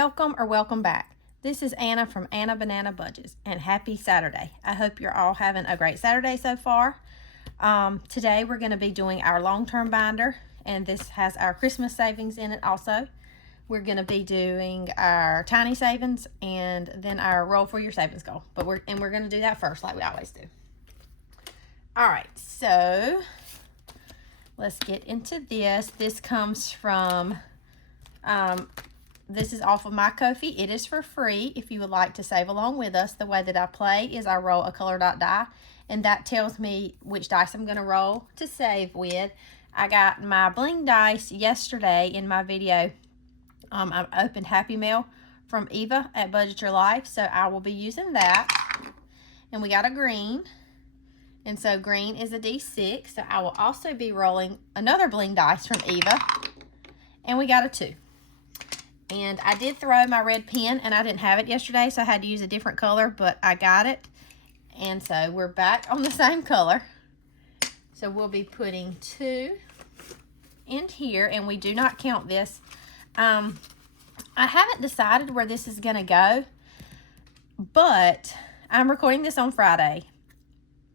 welcome or welcome back. This is Anna from Anna Banana Budgets, and happy Saturday. I hope you're all having a great Saturday so far. Today we're going to be doing our long-term binder, and this has our Christmas savings in it also. We're going to be doing our tiny savings and then our roll for your savings goal. But we're going to do that first like we always do. All right, so let's get into this. This comes from this is off of my Ko-fi. It is for free if you would like to save along with us. The way that I play is I roll a color dot die, and that tells me which dice I'm going to roll to save with. I got my bling dice yesterday in my video. I opened Happy Mail from Eva at Budget Your Life, so I will be using that. And we got a green, and so green is a D6, so I will also be rolling another bling dice from Eva, and we got a 2. And I did throw my red pen, and I didn't have it yesterday, so I had to use a different color, but I got it. And so we're back on the same color. So we'll be putting 2 in here, and we do not count this. I haven't decided where this is going to go, but I'm recording this on Friday.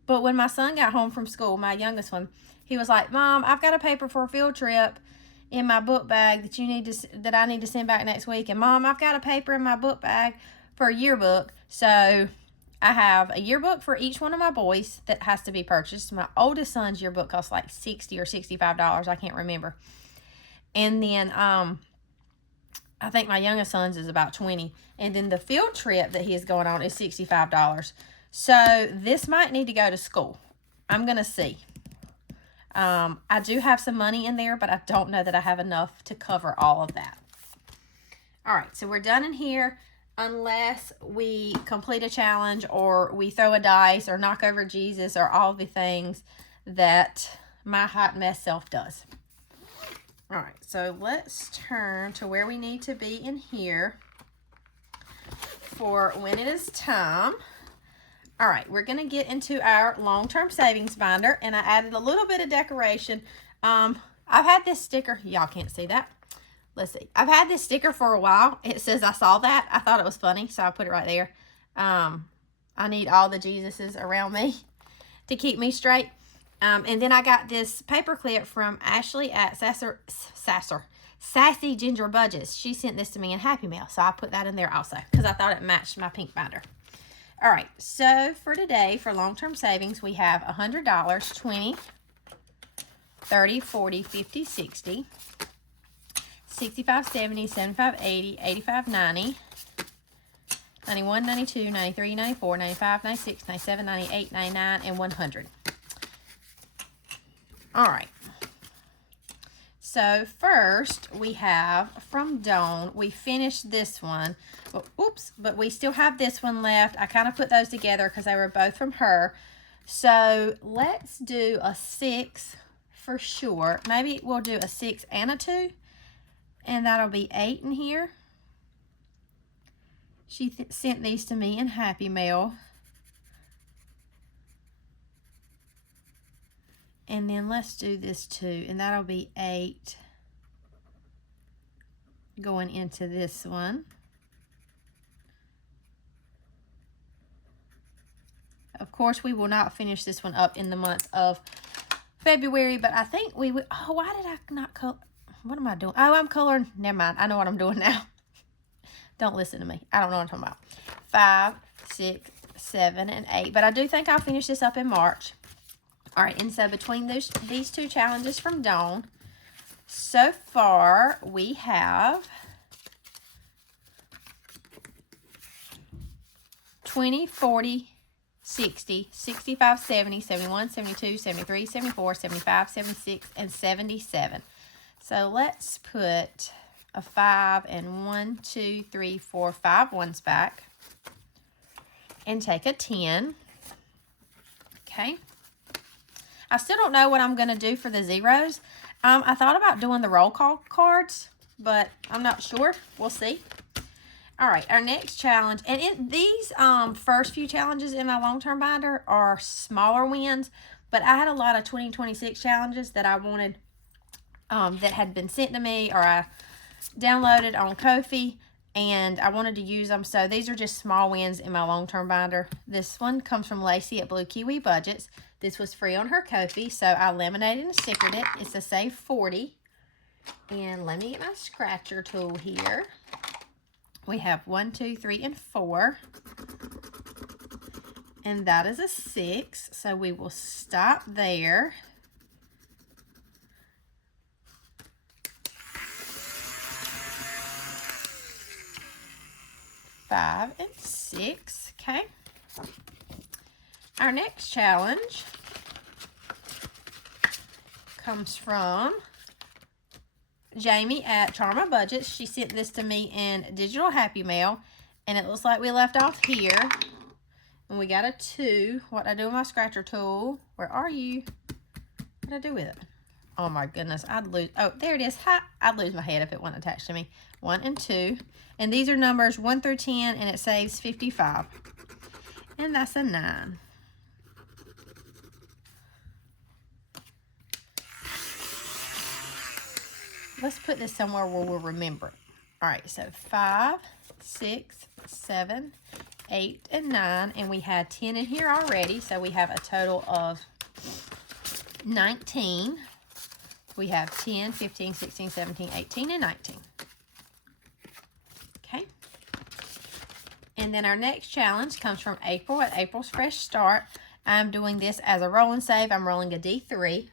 But when my son got home from school, my youngest one, he was like, "Mom, I've got a paper for a field trip in my book bag that I need to send back next week, and Mom, I've got a paper in my book bag for a yearbook." So I have a yearbook for each one of my boys that has to be purchased. My oldest son's yearbook costs like $60 or $65, I can't remember. And then I think my youngest son's is about $20, and then the field trip that he is going on is $65. So this might need to go to school. I'm gonna see. I do have some money in there, but I don't know that I have enough to cover all of that. All right, so we're done in here unless we complete a challenge or we throw a dice or knock over Jesus or all the things that my hot mess self does. All right, so let's turn to where we need to be in here for when it is time. All right, we're going to get into our long-term savings binder, and I added a little bit of decoration. I've had this sticker. Y'all can't see that. Let's see. I've had this sticker for a while. It says I saw that. I thought it was funny, so I put it right there. I need all the Jesuses around me to keep me straight. And then I got this paper clip from Ashley at Sassy Ginger Budgets. She sent this to me in Happy Mail, so I put that in there also because I thought it matched my pink binder. All right, so for today, for long-term savings, we have $100, 20, 30, 40, 50, 60, 65, 70, 75, 80, 85, 90, 91, 92, 93, 94, 95, 96, 97, 98, 99, and 100. All right. So first we have from Dawn. We finished this one. But we still have this one left. I kind of put those together because they were both from her. So let's do a 6 for sure. Maybe we'll do a 6 and a 2. And that'll be 8 in here. She sent these to me in Happy Mail. And then let's do this 2. And that'll be 8 going into this one. Of course, we will not finish this one up in the month of February, but I think we would. Oh, why did I not color? What am I doing? Oh, I'm coloring. Never mind. I know what I'm doing now. Don't listen to me. I don't know what I'm talking about. 5, 6, 7, and 8. But I do think I'll finish this up in March. All right, and so between these 2 challenges from Dawn, so far we have 20, 40, 60, 65, 70, 71, 72, 73, 74, 75, 76, and 77. So let's put a 5 and 1, 2, 3, 4, 5 ones back and take a 10. Okay. I still don't know what I'm going to do for the zeros. I thought about doing the roll call cards, but I'm not sure. We'll see. All right, our next challenge, and these first few challenges in my long-term binder are smaller wins, but I had a lot of 2026 challenges that I wanted that had been sent to me or I downloaded on Ko-fi and I wanted to use them. So these are just small wins in my long-term binder. This one comes from Lacey at Blue Kiwi Budgets. This was free on her Ko-fi, so I laminated and stickered it. It's a Save 40. And let me get my scratcher tool here. We have 1, 2, 3, and 4. And that is a 6, so we will stop there. Five and 6, okay. Our next challenge comes from Jamie at Charma Budgets. She sent this to me in Digital Happy Mail, and it looks like we left off here. And we got a 2. What I do with my scratcher tool? Where are you? What did I do with it? Oh my goodness, I'd lose. Oh, there it is. Ha! I'd lose my head if it wasn't attached to me. 1 and 2. And these are numbers 1 through 10, and it saves 55. And that's a 9. Let's put this somewhere where we'll remember it. All right, so 5, 6, 7, 8, and 9. And we had 10 in here already, so we have a total of 19. We have 10, 15, 16, 17, 18, and 19. Okay. And then our next challenge comes from April at April's Fresh Start. I'm doing this as a roll and save. I'm rolling a D3.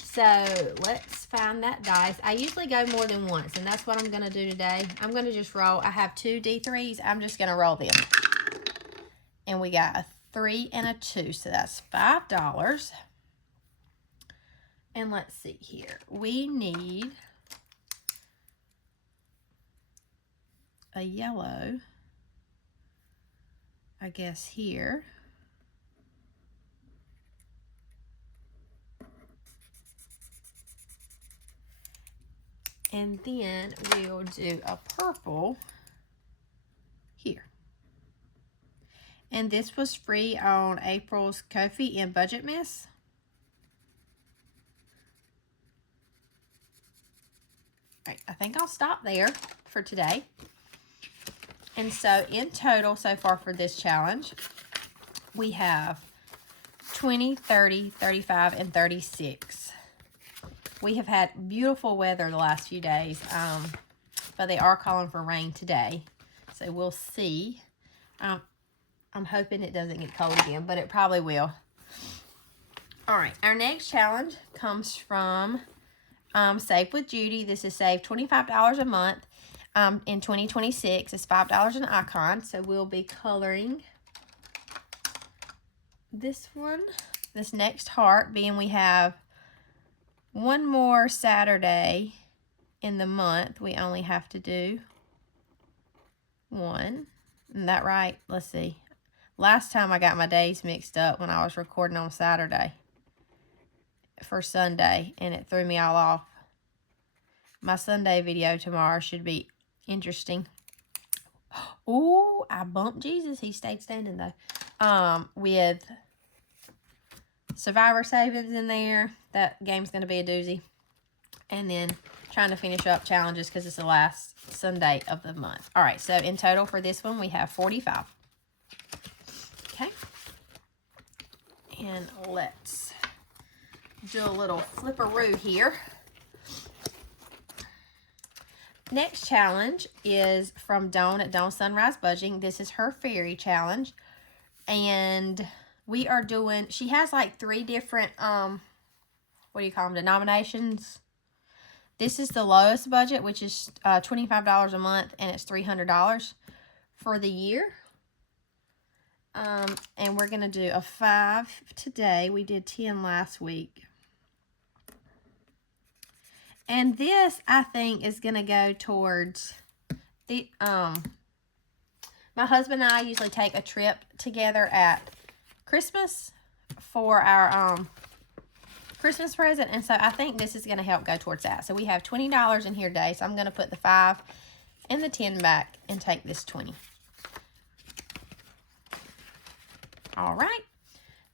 So let's find that dice. I usually go more than once, and that's what I'm going to do today. I'm going to just roll. I have 2 D3s. I'm just going to roll them. And we got a 3 and a 2, so that's $5. And let's see here. We need a yellow, I guess, here. And then we'll do a purple here. And this was free on April's Ko-fi in Budget Miss. All right, I think I'll stop there for today. And so in total so far for this challenge, we have 20, 30, 35, and 36. We have had beautiful weather the last few days, but they are calling for rain today. So we'll see. I'm hoping it doesn't get cold again, but it probably will. All right, our next challenge comes from Save with Judy. This is Save $25 a month in 2026. It's $5 an icon. So we'll be coloring this one, this next heart, being we have one more Saturday in the month. We only have to do one. Isn't that right? Let's see. Last time I got my days mixed up when I was recording on Saturday for Sunday, and it threw me all off. My Sunday video tomorrow should be interesting. Oh, I bumped Jesus. He stayed standing though. With Survivor Savings in there. That game's going to be a doozy. And then trying to finish up challenges because it's the last Sunday of the month. All right, so in total for this one, we have 45. Okay. And let's do a little flipperoo here. Next challenge is from Dawn at Dawn Sunrise Budgeting. This is her fairy challenge. And we are doing, she has like 3 different, what do you call them, denominations. This is the lowest budget, which is $25 a month, and it's $300 for the year. And we're going to do a 5 today. We did 10 last week. And this, I think, is going to go towards the, my husband and I usually take a trip together at Christmas for our, Christmas present. And so I think this is going to help go towards that. So we have $20 in here today. So I'm going to put the 5 and the 10 back and take this 20. All right.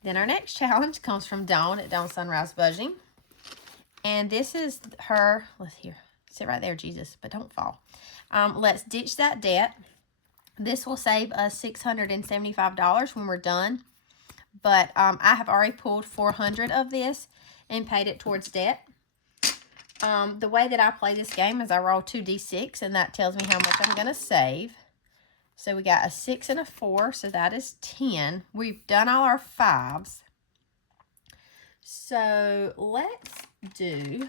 Then our next challenge comes from Dawn at Dawn Sunrise Budgeting. And this is her, let's here, Sit right there, Jesus, but don't fall. Let's ditch that debt. This will save us $675 when we're done. But I have already pulled $400 of this and paid it towards debt. The way that I play this game is I roll 2d6, and that tells me how much I'm going to save. So we got a 6 and a 4, so that is 10. We've done all our 5s. So let's do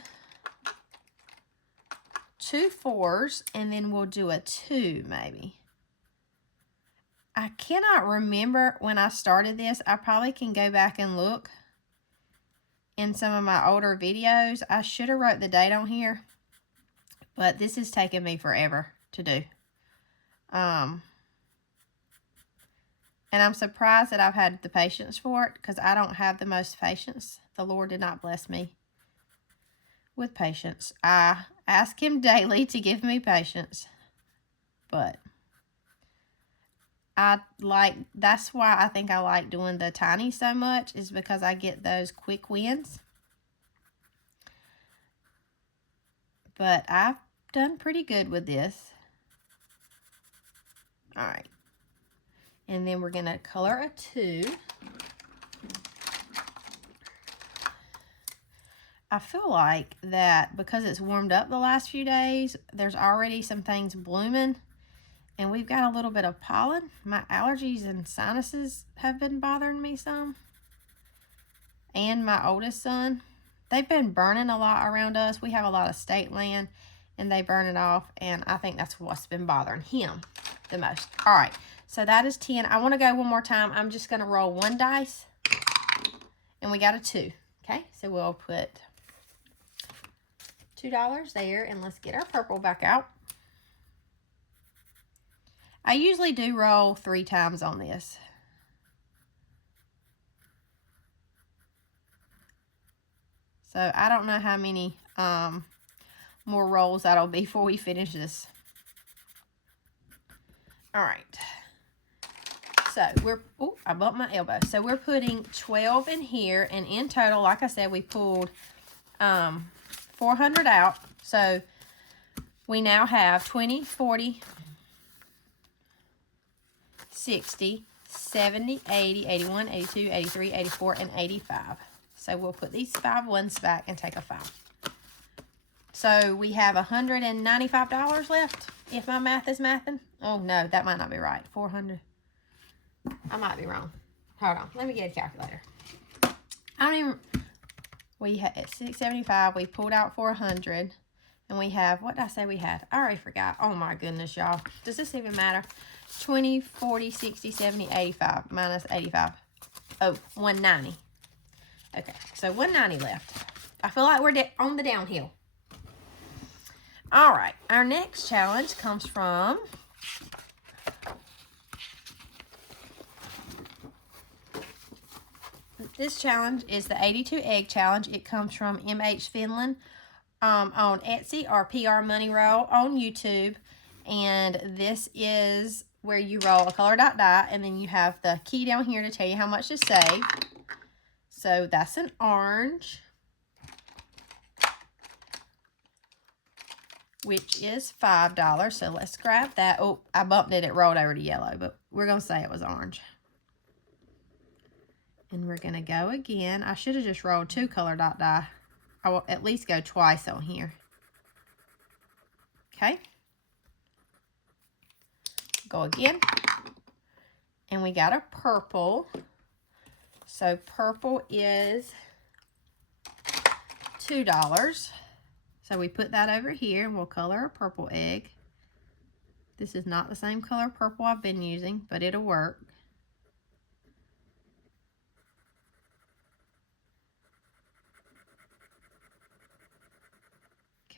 2 4s, and then we'll do a 2 maybe. I cannot remember when I started this. I probably can go back and look in some of my older videos. I should have wrote the date on here, but this is taking me forever to do. And I'm surprised that I've had the patience for it, because I don't have the most patience. The Lord did not bless me with patience. I ask him daily to give me patience, but that's why I think I like doing the tiny so much, is because I get those quick wins. But I've done pretty good with this. All right. And then we're going to color a 2. I feel like that because it's warmed up the last few days, there's already some things blooming. And we've got a little bit of pollen. My allergies and sinuses have been bothering me some. And my oldest son. They've been burning a lot around us. We have a lot of state land, and they burn it off. And I think that's what's been bothering him the most. All right. So that is 10. I want to go one more time. I'm just going to roll 1 dice. And we got a 2. Okay. So we'll put $2 there. And let's get our purple back out. I usually do roll 3 times on this. So I don't know how many more rolls that'll be before we finish this. All right. So I bumped my elbow. So we're putting 12 in here, and in total, like I said, we pulled 400 out. So we now have 20, 40, 60, 70, 80, 81, 82, 83, 84, and 85. So we'll put these 5 ones back and take a 5. So we have $195 left, if my math is mathing. Oh, no, that might not be right. 400. I might be wrong. Hold on. Let me get a calculator. We had at 675, we pulled out 400. And we have, what did I say we had? I already forgot. Oh, my goodness, y'all. Does this even matter? 20, 40, 60, 70, 85. Minus 85. Oh, 190. Okay, so 190 left. I feel like we're on the downhill. All right, our next challenge comes from this challenge is the 82 egg challenge. It comes from MH Finland on Etsy, or PR Money Roll on YouTube. And this is where you roll a color dot die, and then you have the key down here to tell you how much to save. So that's an orange, which is $5. So let's grab that. Oh, I bumped it. It rolled over to yellow, but we're going to say it was orange. And we're going to go again. I should have just rolled 2 color dot die. I will at least go twice on here. Okay. Go again. And we got a purple. So purple is $2. So we put that over here, and we'll color a purple egg. This is not the same color purple I've been using, but it'll work.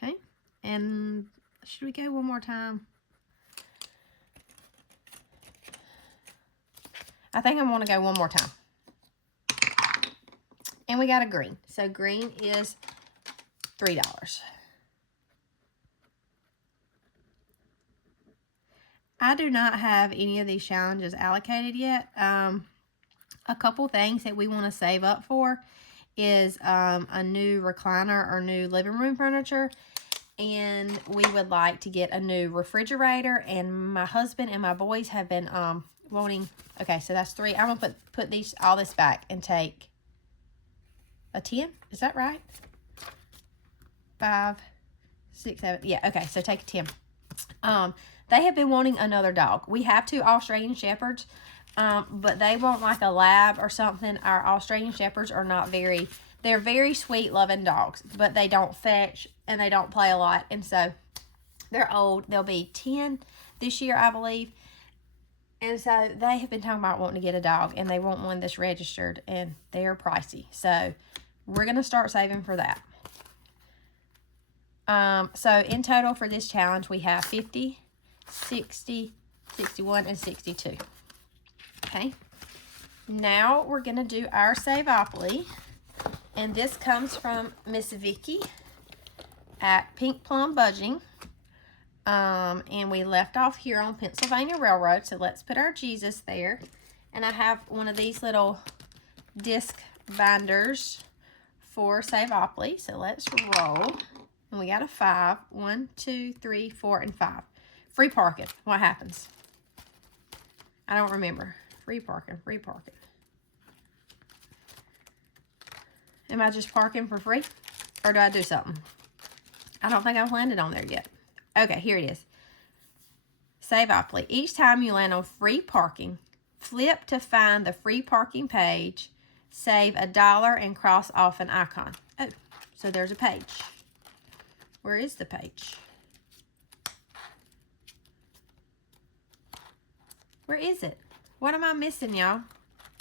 Okay, and should we go one more time? I think I'm going to go one more time. And we got a green. So green is $3. I do not have any of these challenges allocated yet. A couple things that we want to save up for is a new recliner or new living room furniture. and we would like to get a new refrigerator, and my husband and my boys have been wanting. Okay, so that's 3. I'm gonna put all this back and take a 10. Is that right? 5, 6, 7. Yeah, okay, so take a 10. They have been wanting another dog. We have 2 Australian Shepherds, but they want like a lab or something. Our Australian Shepherds are not very, they're very sweet, loving dogs, but they don't fetch and they don't play a lot. And so they're old. They'll be 10 this year, I believe. And so they have been talking about wanting to get a dog, and they want one that's registered, and they're pricey. So we're going to start saving for that. So in total for this challenge, we have 50, 60, 61, and 62. Okay. Now we're going to do our Saveopoly. And this comes from Miss Vicky at Pink Plum Budging. And we left off here on Pennsylvania Railroad. So let's put our Jesus there. And I have one of these little disc binders for Saveopoly. So let's roll. And we got a 5. 1, 2, 3, 4, and 5. Free parking. What happens? I don't remember. Free parking. Free parking. Am I just parking for free? Or do I do something? I don't think I've landed on there yet. Okay, here it is. Saveopoly. Each time you land on free parking, flip to find the free parking page, save $1, and cross off an icon. Oh, so there's a page. Where is the page? Where is it? What am I missing, y'all?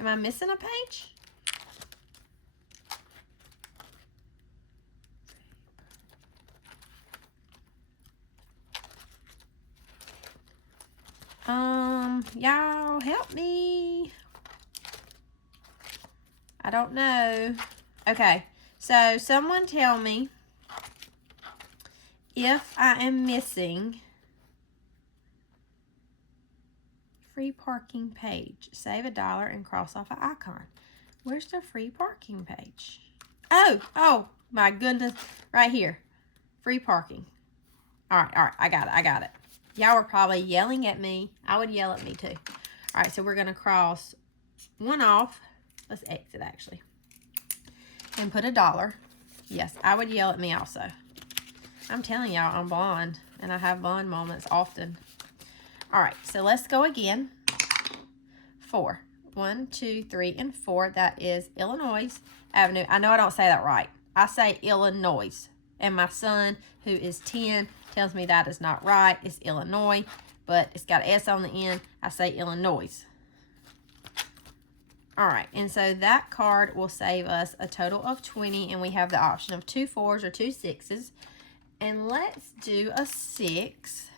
Am I missing a page? Y'all help me. I don't know. Okay, so someone tell me if I am missing free parking page. Save $1 and cross off an icon. Where's the free parking page? Oh my goodness, right here. Free parking. All right, I got it. Y'all were probably yelling at me. I would yell at me too. All right, so we're going to cross one off. Let's exit, actually. And put $1. Yes, I would yell at me also. I'm telling y'all, I'm blonde, and I have blonde moments often. All right, so let's go again. 4. 1, 2, 3, and 4. That is Illinois Avenue. I know I don't say that right. I say Illinois. And my son, who is 10, tells me that is not right. It's Illinois, but it's got an S on the end. I say Illinois. All right, and so that card will save us a total of 20, and we have the option of 2 4s or 2 6s. And let's do a 6.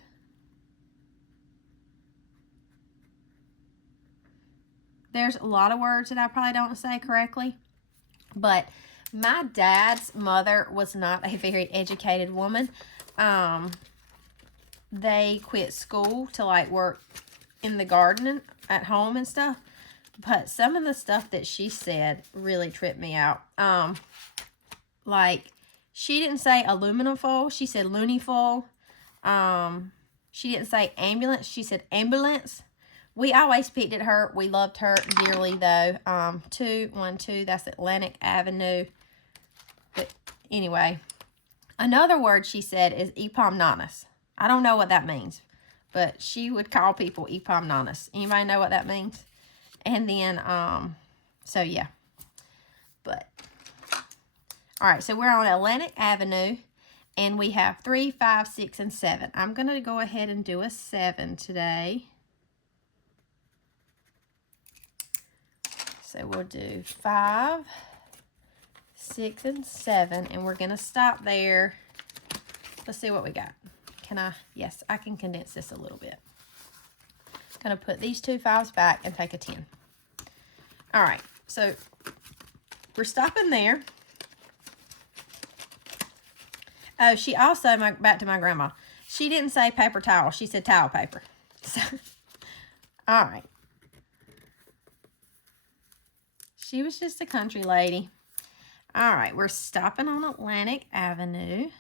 There's a lot of words that I probably don't say correctly, but my dad's mother was not a very educated woman. They quit school to like work in the garden at home and stuff. But some of the stuff that she said really tripped me out. Like, she didn't say aluminum foil. She said loony foil. She didn't say ambulance. She said ambulance. We always picked at her. We loved her dearly, though. 212, that's Atlantic Avenue. But anyway, another word she said is epomnatus. I don't know what that means, but she would call people epomnatus. Anybody know what that means? And then, so yeah. But, all right, so we're on Atlantic Avenue, and we have 3, 5, 6, and 7. I'm going to go ahead and do a 7 today. So we'll do 5, 6, and 7, and we're going to stop there. Let's see what we got. Can I? Yes, I can condense this a little bit. Going to put these 2 5s back and take a 10. All right, so we're stopping there. Oh, she also, back to my grandma, she didn't say paper towel. She said towel paper. So, all right. She was just a country lady. All right, we're stopping on Atlantic Avenue.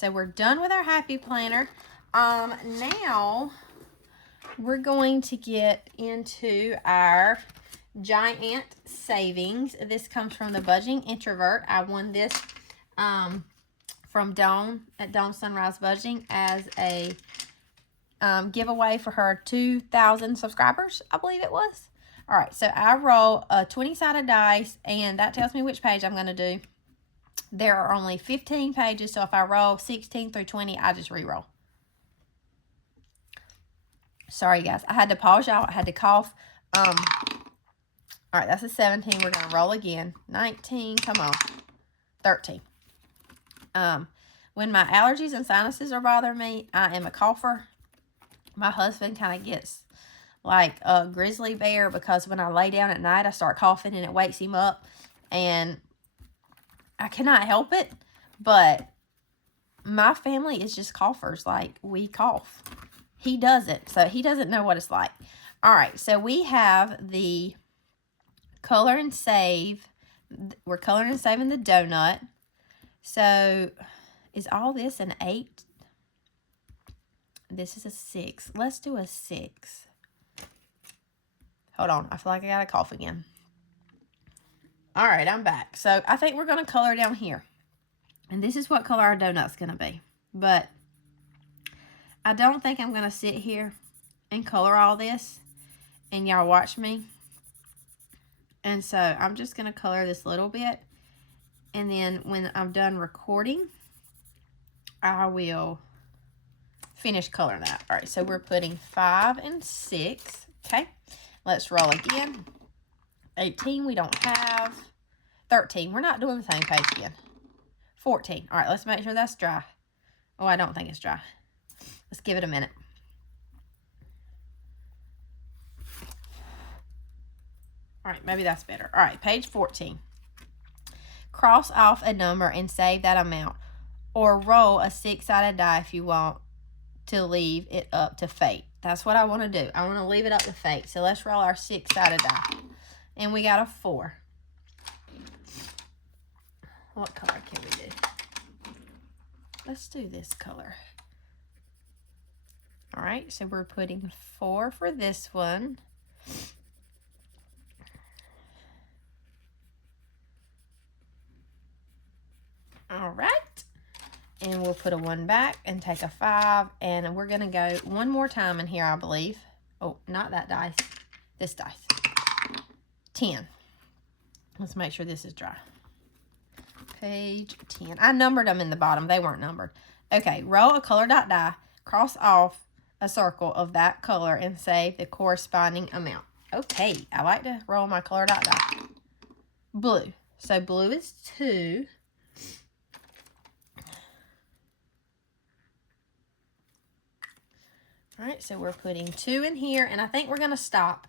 so we're done with our happy planner. Now we're going to get into our giant savings. This comes from the Budgeting Introvert. I won this from Dawn at Dawn Sunrise Budgeting as a giveaway for her 2,000 subscribers, I believe it was. All right, so I roll a 20-sided dice, and that tells me which page I'm going to do. There are only 15 pages, so if I roll 16 through 20, I just re-roll. Sorry, guys. I had to pause y'all. I had to cough. All right, that's a 17. We're going to roll again. 19. Come on. 13. When my allergies and sinuses are bothering me, I am a cougher. My husband kind of gets like a grizzly bear because when I lay down at night, I start coughing and it wakes him up. And I cannot help it, but my family is just coughers. Like, we cough. He doesn't, so he doesn't know what it's like. All right, so we have the color and save. We're coloring and saving the donut. So is all this an 8? This is a 6. Let's do a 6. Hold on, I feel like I got to cough again. All right, I'm back. So I think we're going to color down here. And this is what color our donut's going to be. But I don't think I'm going to sit here and color all this. And y'all watch me. And so I'm just going to color this little bit. And then when I'm done recording, I will finish coloring that. All right, so we're putting 5 and 6. Okay, let's roll again. 18 we don't have. 13, we're not doing the same page again. 14, all right, let's make sure that's dry. Oh, I don't think it's dry. Let's give it a minute. All right, maybe that's better. All right, page 14. Cross off a number and save that amount. Or roll a 6-sided die if you want to leave it up to fate. That's what I want to do. I want to leave it up to fate. So let's roll our 6-sided die. And we got a 4. What color can we do? Let's do this color. All right, so we're putting 4 for this one. All right. And we'll put a 1 back and take a 5. And we're going to go one more time in here, I believe. Oh, not that dice. This dice. 10. Let's make sure this is dry. Page 10. I numbered them in the bottom. They weren't numbered. Okay, roll a color dot die. Cross off a circle of that color and save the corresponding amount. Okay, I like to roll my color dot die. Blue. So blue is 2. All right, so we're putting 2 in here, and I think we're going to stop.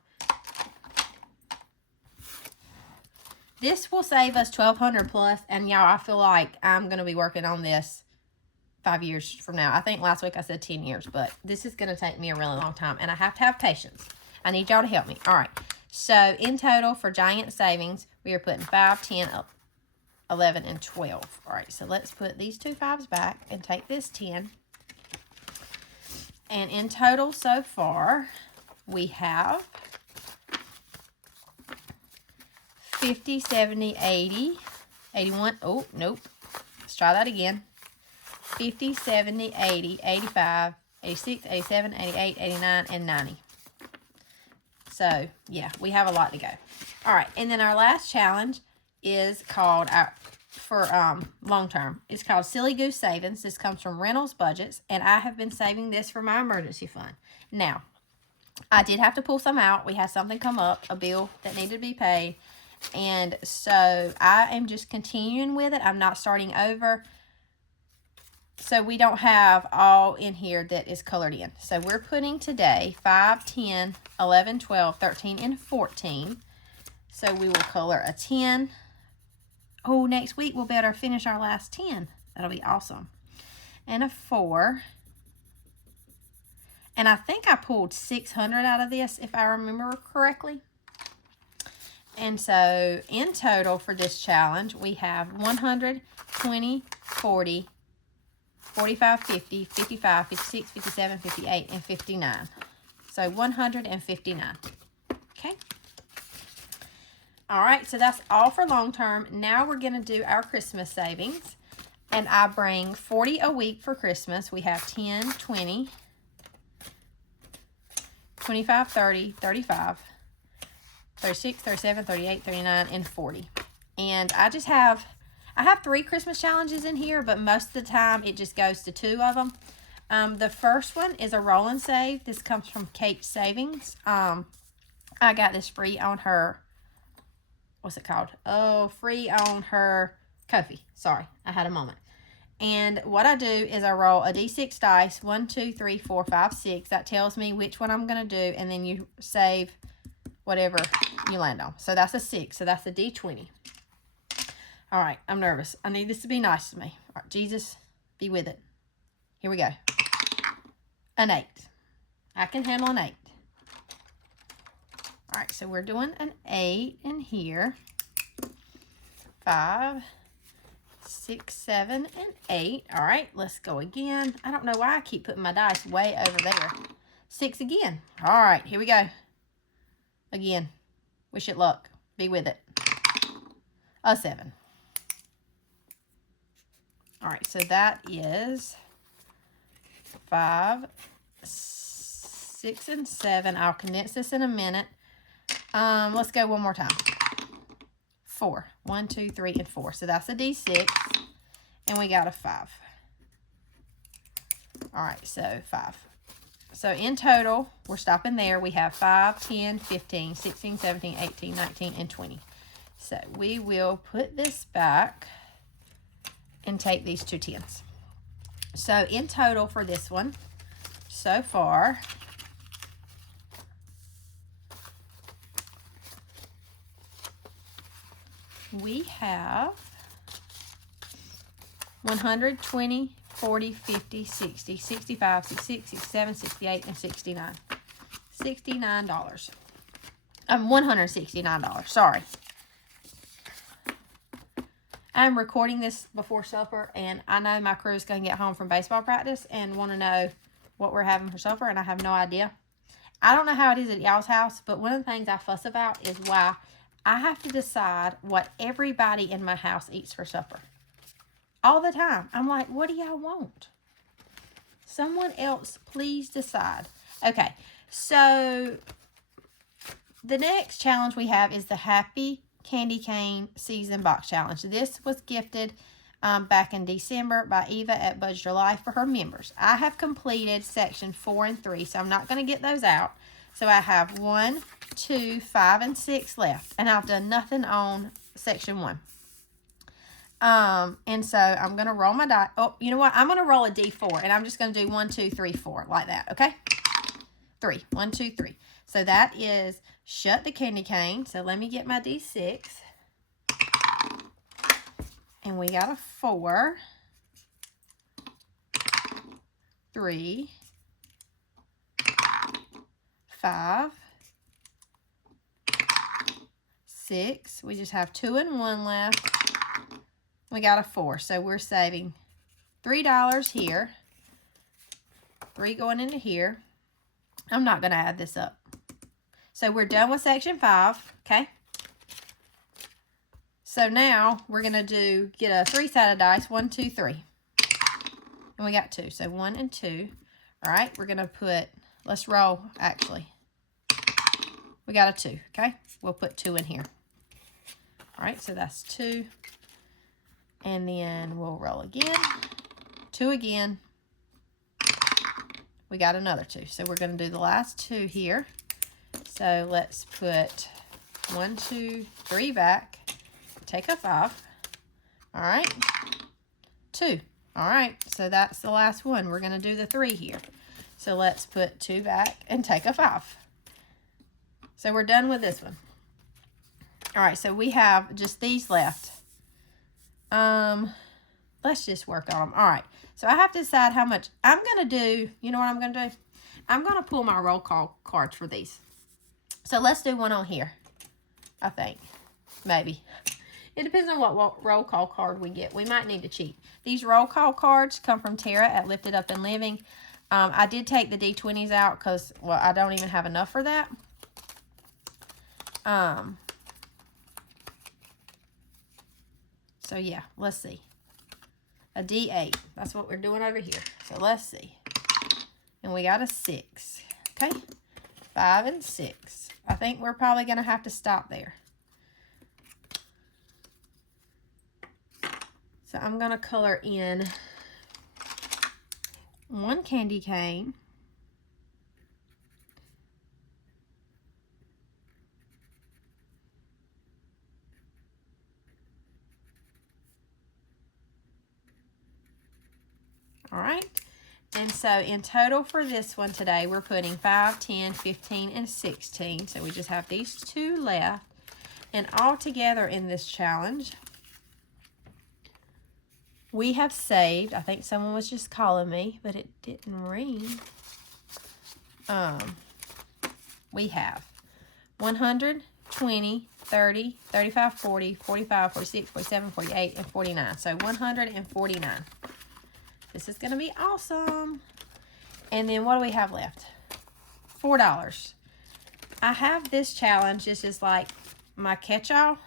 This will save us $1,200 plus, and y'all, I feel like I'm going to be working on this 5 years from now. I think last week I said 10 years, but this is going to take me a really long time, and I have to have patience. I need y'all to help me. All right, so in total for giant savings, we are putting 5, 10, 11, and 12. All right, so let's put these 2 5s back and take this 10. And in total so far, we have 50, 70, 80, 81. Oh, nope. Let's try that again. 50, 70, 80, 85, 86, 87, 88, 89, and 90. So, yeah, we have a lot to go. All right, and then our last challenge is called, for long term, it's called Silly Goose Savings. This comes from Reynolds Budgets, and I have been saving this for my emergency fund. Now, I did have to pull some out. We had something come up, a bill that needed to be paid, and so I am just continuing with it. I'm not starting over, so we don't have all in here that is colored in. So we're putting today 5, 10, 11, 12, 13, and 14. So we will color a 10. Oh, next week we'll be able to finish our last 10. That'll be awesome. And a 4. And I think I pulled 600 out of this, if I remember correctly. And so in total for this challenge, we have 100, 20, 40, 45, 50, 55, 56, 57, 58, and 59. So 159. Okay. All right, so that's all for long term. Now we're going to do our Christmas savings. And I bring 40 a week for Christmas. We have 10, 20, 25, 30, 35, 36, 37, 38, 39, and 40. And I have 3 Christmas challenges in here, but most of the time it just goes to 2 of them. The first one is a roll and save. This comes from Kate's Savings. I got this free on her, what's it called? Oh, free on her Ko-fi. Sorry, I had a moment. And what I do is I roll a D6 dice, 1, 2, 3, 4, 5, 6. That tells me which one I'm going to do, and then you save whatever you land on. So that's a 6, so that's a D20. All right, I'm nervous. I need this to be nice to me. All right, Jesus, be with it. Here we go. An 8. I can handle an 8. All right, so we're doing an 8 in here. 5, 6, 7, and 8. All right, let's go again. I don't know why I keep putting my dice way over there. 6 again. All right, here we go. Again. Wish it luck. Be with it. A 7. All right, so that is 5, 6, and 7. I'll condense this in a minute. Let's go one more time. 4. 1, 2, 3, and 4. So that's a D6, and we got a 5. All right, so 5. So in total, we're stopping there. We have 5, 10, 15, 16, 17, 18, 19, and 20. So we will put this back and take these 2 10s. So in total for this one, so far, we have 120, 40, 50, 60, 65, 66, 67, 68, and 69. $69. $169. Sorry. I'm recording this before supper, and I know my crew is going to get home from baseball practice and want to know what we're having for supper, and I have no idea. I don't know how it is at y'all's house, but one of the things I fuss about is why I have to decide what everybody in my house eats for supper. All the time. I'm like, what do y'all want? Someone else, please decide. Okay, so the next challenge we have is the Happy Candy Cane Season Box Challenge. This was gifted back in December by Eva at Budget Your Life for her members. I have completed section 4 and 3, so I'm not going to get those out. So I have 1, 2, 5, and 6 left, and I've done nothing on section 1. And so I'm going to roll my die. Oh, you know what? I'm going to roll a D4, and I'm just going to do 1, 2, 3, 4 like that. Okay. 3, 1, 2, 3. So that is shut the candy cane. So let me get my D6. And we got a 4, 3, 5, 6. We just have 2 and 1 left. We got a 4. So we're saving $3 here. 3 going into here. I'm not going to add this up. So we're done with section 5. Okay. So now we're going to get a 3-sided dice. 1, 2, 3. And we got 2. So 1 and 2. All right. We're going to put, let's roll actually. We got a 2. Okay. We'll put 2 in here. All right. So that's 2. And then we'll roll again. 2 again. We got another 2. So we're going to do the last 2 here. So let's put 1, 2, 3 back. Take a 5. All right. 2. All right. So that's the last one. We're going to do the 3 here. So let's put 2 back and take a 5. So we're done with this one. All right. So we have just these left. Let's just work on them. All right. So I have to decide how much I'm going to do. You know what I'm going to do? I'm going to pull my roll call cards for these. So let's do one on here. I think. Maybe. It depends on what roll call card we get. We might need to cheat. These roll call cards come from Tara at Lifted Up and Living. I did take the D20s out because, well, I don't even have enough for that. So, yeah, let's see. A D8. That's what we're doing over here. So, let's see. And we got a 6. Okay. 5 and 6. I think we're probably going to have to stop there. So, I'm going to color in 1 candy cane. All right. And so in total for this one today, we're putting 5, 10, 15, and 16. So we just have these 2 left. And all together in this challenge, we have saved, I think someone was just calling me, but it didn't ring. We have 100, 20, 30, 35, 40, 45, 46, 47, 48, and 49. So 149. This is going to be awesome. And then what do we have left? $4. I have this challenge. This is like my catch-all.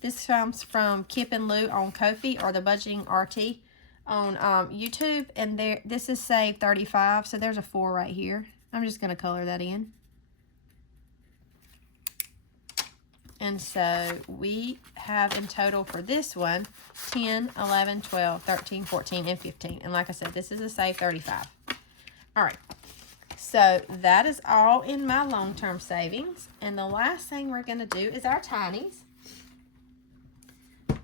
This comes from Kip and Lou on Ko-fi or the Budgeting RT on YouTube. And this is Save 35. So there's a 4 right here. I'm just going to color that in. And so we have in total for this one 10, 11, 12, 13, 14, and 15. And like I said, this is a Save 35. All right. So that is all in my long-term savings. And the last thing we're going to do is our tinies.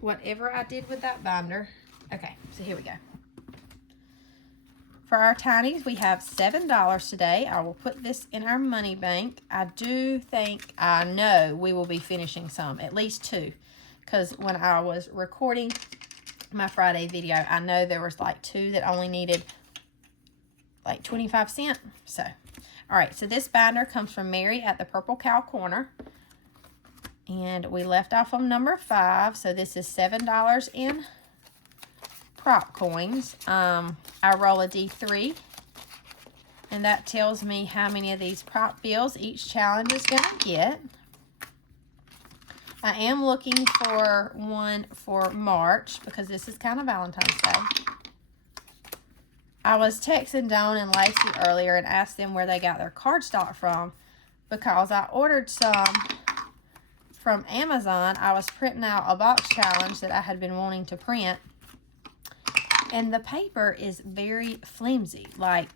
Whatever I did with that binder. Okay, so here we go. For our tinies, we have $7 today. I will put this in our money bank. I know we will be finishing some, at least 2. Because when I was recording my Friday video, I know there was like 2 that only needed like 25 cents. So, all right, so this binder comes from Mary at the Purple Cow Corner. And we left off on number 5. So this is $7 in prop coins. I roll a D3, and that tells me how many of these prop bills each challenge is going to get. I am looking for one for March because this is kind of Valentine's Day. I was texting Dawn and Lacey earlier and asked them where they got their cardstock from because I ordered some from Amazon. I was printing out a box challenge that I had been wanting to print. And the paper is very flimsy. Like,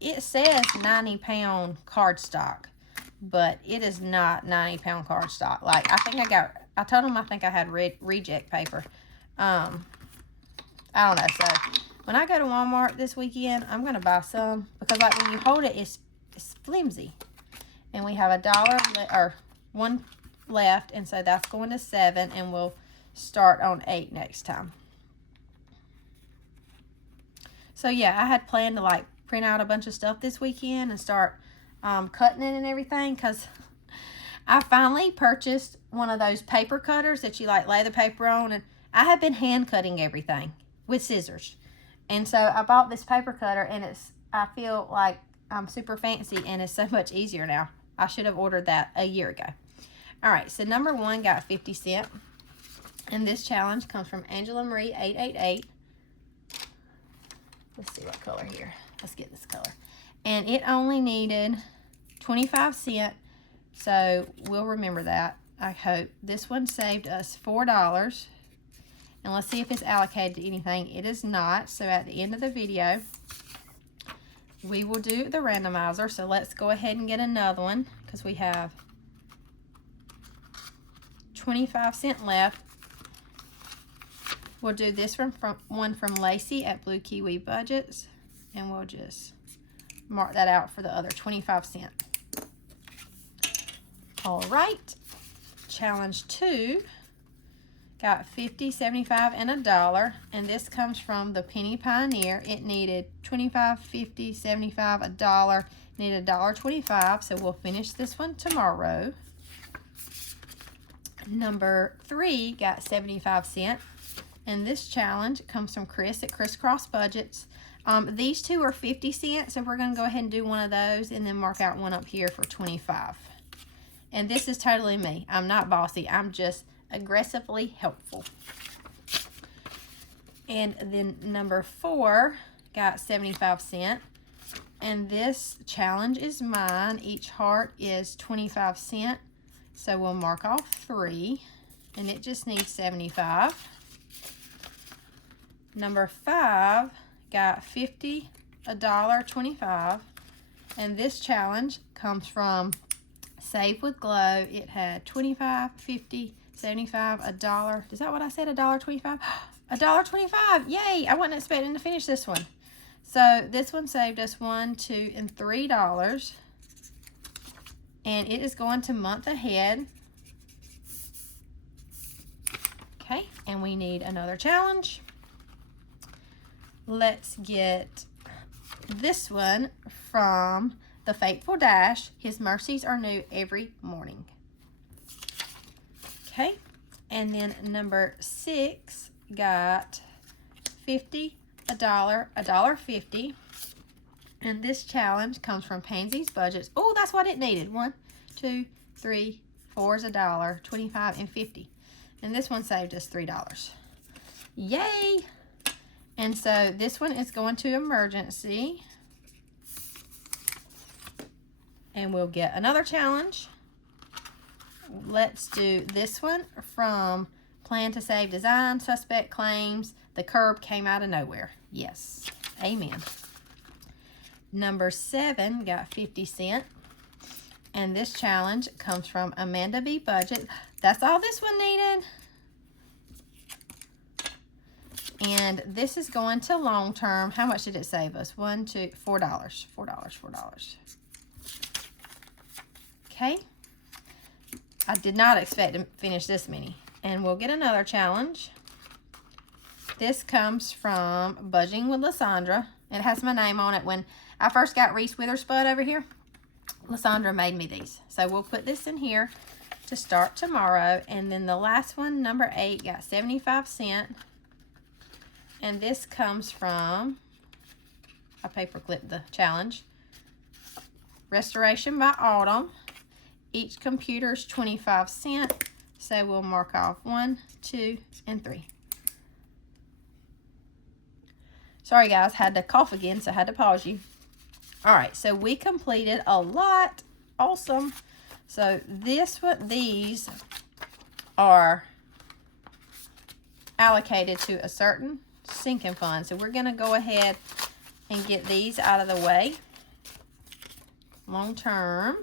it says 90-pound cardstock, but it is not 90-pound cardstock. Like, I told them I think I had reject paper. I don't know. So, when I go to Walmart this weekend, I'm going to buy some. Because, like, when you hold it, it's flimsy. And we have $1 left. And so, that's going to 7. And we'll start on 8 next time. So, yeah, I had planned to, like, print out a bunch of stuff this weekend and start cutting it and everything because I finally purchased one of those paper cutters that you, like, lay the paper on. And I have been hand cutting everything with scissors. And so, I bought this paper cutter, and I feel like I'm super fancy, and it's so much easier now. I should have ordered that a year ago. All right, so number 1 got 50 cents. And this challenge comes from Angela Marie 888. Let's see what color here. Let's get this color. And it only needed 25 cents. So we'll remember that, I hope. This one saved us $4. And let's see if it's allocated to anything. It is not. So at the end of the video, we will do the randomizer. So let's go ahead and get another one because we have 25 cents left. We'll do this one from Lacey at Blue Kiwi Budgets, and we'll just mark that out for the other 25 cents. All right, challenge 2 got 50, 75, and $1, and this comes from the Penny Pioneer. It needed 25, 50, 75, $1, needed $1.25, so we'll finish this one tomorrow. Number 3 got 75 cents. And this challenge comes from Chris at Crisscross Budgets. These two are 50 cents, so we're going to go ahead and do one of those and then mark out one up here for 25. And this is totally me. I'm not bossy. I'm just aggressively helpful. And then number 4 got 75 cents. And this challenge is mine. Each heart is 25 cents. So we'll mark off 3. And it just needs 75. Number 5 got 50, $1.25. And this challenge comes from Save with Glow. It had 25, 50, 75, $1. Is that what I said? $1.25? $1.25. Yay! I wasn't expecting to finish this one. So this one saved us $1, $2, and $3. And it is going to month ahead. Okay, and we need another challenge. Let's get this one from The Faithful Dash. His mercies are new every morning. Okay, and then number 6 got 50, $1, $1.50. And this challenge comes from Pansy's Budgets. Oh, that's what it needed. 1, 2, 3, 4 is $1, 25, and 50. And this one saved us $3. Yay! And so this one is going to emergency. And we'll get another challenge. Let's do this one from Plan to Save Design. Suspect claims the curb came out of nowhere. Yes. Amen. Number 7 got 50 cents. And this challenge comes from Amanda B. Budget. That's all this one needed. And this is going to long term. How much did it save us? $1, $2, $4. $4. Okay. I did not expect to finish this many. And we'll get another challenge. This comes from Budging with Lysandra. It has my name on it. When I first got Reese Witherspoon over here, Lysandra made me these. So we'll put this in here to start tomorrow. And then the last one, number 8, got 75 cents. And this comes from, I paperclip the challenge, Restoration by Autumn. Each computer is 25 cents. So we'll mark off 1, 2, and 3. Sorry guys, had to cough again, so I had to pause you. All right, so we completed a lot. Awesome. So these are allocated to a certain sinking fund. So we're going to go ahead and get these out of the way. Long term.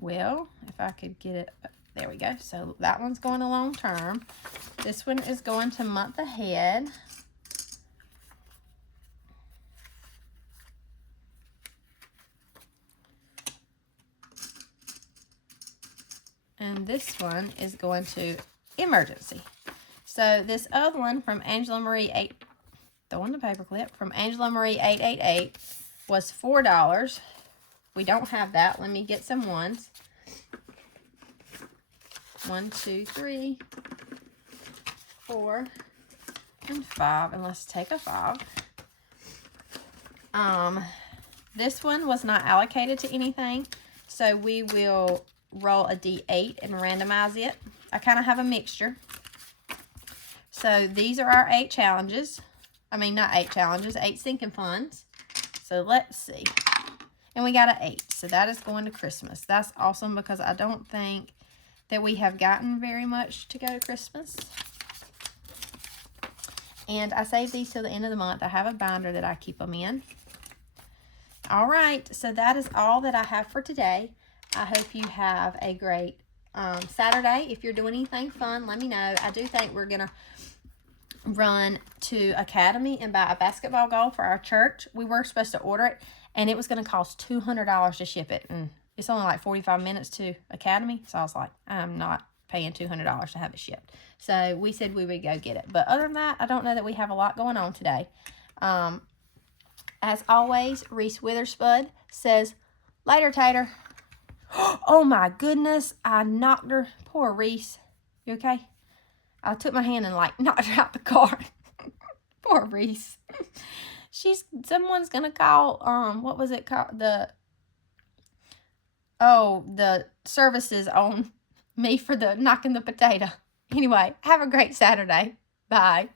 Well, if I could get it, there we go. So that one's going to long term. This one is going to month ahead. And this one is going to emergency. So this other one from Angela Marie 8, throwing the paperclip, from Angela Marie 888 was $4. We don't have that. Let me get some ones. 1, 2, 3, 4, and 5. And let's take a 5. This one was not allocated to anything, so we will roll a D8 and randomize it. I kind of have a mixture. So these are our 8 challenges. I mean, not 8 challenges, 8 sinking funds. So let's see. And we got an 8. So that is going to Christmas. That's awesome because I don't think that we have gotten very much to go to Christmas. And I save these till the end of the month. I have a binder that I keep them in. All right. So that is all that I have for today. I hope you have a great Saturday. If you're doing anything fun, let me know. I do think we're going to run to Academy and buy a basketball goal for our church. We were supposed to order it, and it was going to cost $200 to ship it. And it's only like 45 minutes to Academy. So I was like, I'm not paying $200 to have it shipped. So we said we would go get it. But other than that, I don't know that we have a lot going on today. as always, Reese Witherspoon says, later, Tater. Oh my goodness, I knocked her. Poor Reese. You okay? I took my hand and like knocked her out the car. Poor Reese. Someone's gonna call, what was it called? The services on me for the knocking the potato. Anyway, have a great Saturday. Bye.